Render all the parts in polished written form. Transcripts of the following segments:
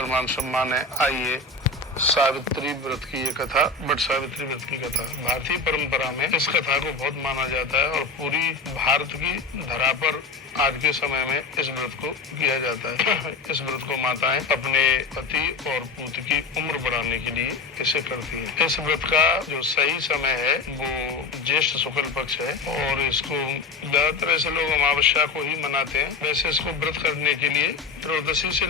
आदर मान सम्मान है। आइए सावित्री व्रत की ये कथा, बट सावित्री व्रत की कथा भारतीय परंपरा में इस कथा को बहुत माना जाता है और पूरी भारत की धरा पर आज के समय में इस व्रत को किया जाता है। इस व्रत को माताएं अपने पति और पुत्र की उम्र बढ़ाने के लिए इसे करती हैं। इस व्रत का जो सही समय है वो ज्येष्ठ शुक्ल पक्ष है और इसको ज्यादातर ऐसे लोग अमावस्या को ही मनाते हैं। वैसे इसको व्रत करने के लिए त्रयोदशी से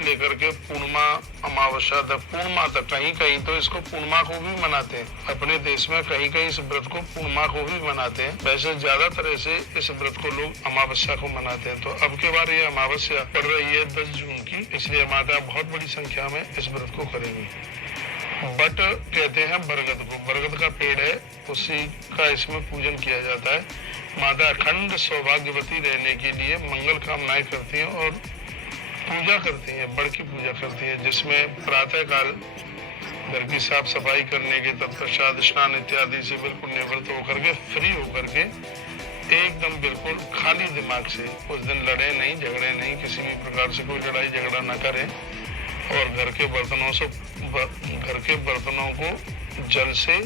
लेकर के पूर्णिमा अमावस्या तक, पूर्णिमा तक, कहीं कहीं तो इसको पूर्णिमा को भी मनाते हैं। अपने देश में कहीं कहीं इस व्रत को पूर्णिमा को भी मनाते हैं। वैसे ज्यादातर ऐसे इस व्रत को लोग अमावस्या को मनाते हैं। तो अब के बार ये अमावस्या पड़ रही है 10 जून की, इसलिए माता बहुत बड़ी संख्या में इस व्रत को करेंगी। बट कहते हैं बरगद को, बरगद का पेड़ है, उसी का इसमें पूजन किया जाता है। माता अखंड सौभाग्यवती रहने के लिए मंगल कामनाएं करती हैं और पूजा करती हैं, बड़ की पूजा करती हैं, जिसमें प्रातः काल घर की साफ सफाई करने के तत्पश्चात स्नान इत्यादि से बिल्कुल निवृत्त होकर के, फ्री होकर के, एकदम बिल्कुल खाली दिमाग से उस दिन लड़े नहीं, झगड़े नहीं, किसी भी प्रकार से कोई लड़ाई झगड़ा न करें और घर के बर्तनों को जल से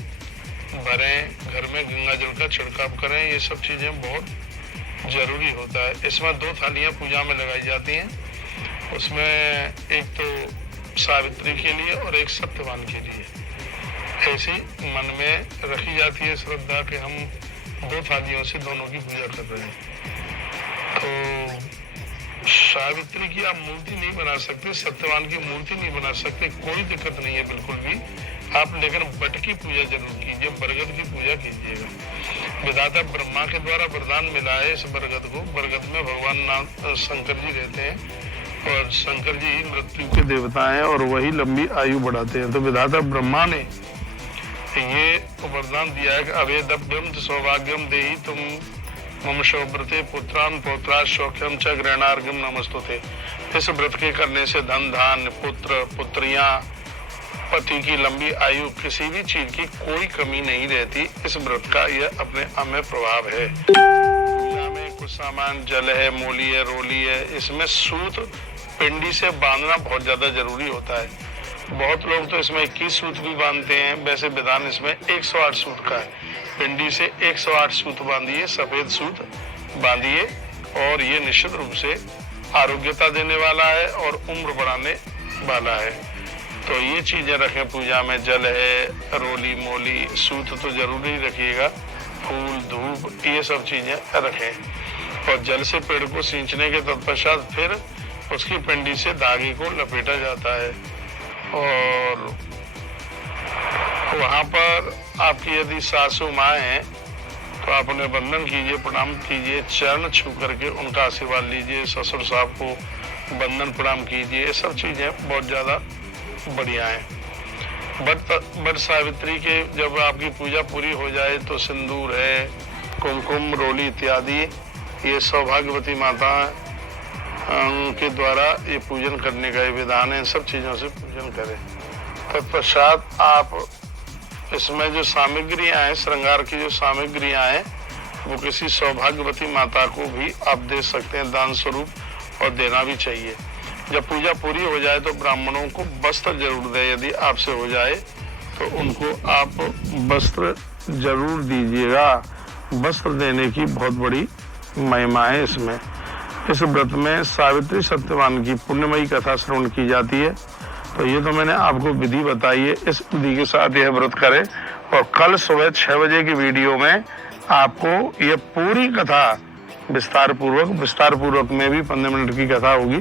भरें, घर में गंगा जल का छिड़काव करें। ये सब चीजें बहुत जरूरी होता है। इसमें 2 थालियां पूजा में लगाई जाती हैं। उसमें एक तो सावित्री के लिए और एक सत्यवान के लिए ऐसी मन में रखी जाती है श्रद्धा कि हम 2 थालियों से दोनों की पूजा कर रहे हैं। तो सावित्री की आप मूर्ति नहीं बना सकते, सत्यवान की मूर्ति नहीं बना सकते, कोई दिक्कत नहीं है बिल्कुल भी आप, लेकिन बट की पूजा जरूर कीजिए, बरगद की पूजा कीजिएगा। विधाता ब्रह्मा के द्वारा वरदान मिला है इस बरगद को। बरगद में भगवान शंकर जी रहते हैं और शंकर जी मृत्यु के देवता हैं और वही लंबी आयु बढ़ाते हैं। तो विधाता ब्रह्मा ने ये वरदान दिया है कि अवेदभ्यम सौभाग्यम देहि तुम मम शौव्रते पुत्रान पौत्रा सौख्यम च ग्रहणार्घ्यम नमस्तुते। इस व्रत के करने से धन धान्य, पुत्र पुत्रियां, पति की लंबी आयु, किसी भी चीज की कोई कमी नहीं रहती। इस व्रत का यह अपने आप में प्रभाव है। पूजा में कुछ सामान जल है, मूली है, रोली है, इसमें सूत पिंडी से बांधना बहुत ज्यादा जरूरी होता है। बहुत लोग तो इसमें 21 सूत भी बांधते हैं, वैसे विधान इसमें 108 सूत का है। पिंडी से 108 सूत बांधिए, सफेद सूत बांधिए और ये निश्चित रूप से आरोग्यता देने वाला है और उम्र बढ़ाने वाला है। तो ये चीजें रखें पूजा में। जल है, रोली, मोली, सूत तो जरूरी रखिएगा, फूल, धूप, ये सब चीजें रखें। और जल से पेड़ को सींचने के तत्पश्चात फिर उसकी पिंडी से धागे को लपेटा जाता है और वहां पर आपकी यदि सासू माँ है तो आप उन्हें वंदन कीजिए, प्रणाम कीजिए, चरण छू करके उनका आशीर्वाद लीजिए। ससुर साहब को वंदन प्रणाम कीजिए। ये सब चीजें बहुत ज्यादा बढ़िया है। बट सावित्री के जब आपकी पूजा पूरी हो जाए तो सिंदूर है, कुमकुम, रोली इत्यादि ये सौभाग्यवती माता के द्वारा ये पूजन करने का विधान है। इन सब चीजों से पूजन करें। तत्पश्चात आप इसमें जो सामग्रियां हैं, श्रृंगार की जो सामग्रियां हैं, वो किसी सौभाग्यवती माता को भी आप दे सकते हैं दान स्वरूप और देना भी चाहिए। जब पूजा पूरी हो जाए तो ब्राह्मणों को वस्त्र जरूर दे। यदि आपसे हो जाए तो उनको आप वस्त्र जरूर दीजिएगा। वस्त्र देने की बहुत बड़ी महिमा है इसमें। इस व्रत में सावित्री सत्यवान की पुण्यमयी कथा श्रवण की जाती है। तो ये तो मैंने आपको विधि बताई है, इस विधि के साथ यह व्रत करें। और कल सुबह 6 बजे की वीडियो में आपको ये पूरी कथा विस्तार पूर्वक में भी 15 मिनट की कथा होगी।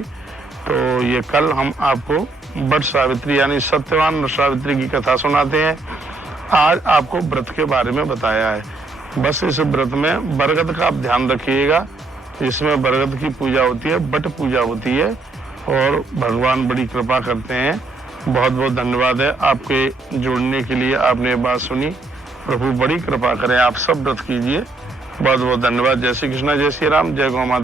तो ये कल हम आपको बट सावित्री यानी सत्यवान सावित्री की कथा सुनाते हैं। आज आपको व्रत के बारे में बताया है। बस इस व्रत में बरगद का आप ध्यान रखिएगा, जिसमें बरगद की पूजा होती है, बट पूजा होती है और भगवान बड़ी कृपा करते हैं। बहुत बहुत धन्यवाद है आपके जुड़ने के लिए। आपने बात सुनी, प्रभु बड़ी कृपा करें। आप सब व्रत कीजिए। बहुत बहुत धन्यवाद। जय श्री कृष्ण, जय श्री राम, जय गौ माता।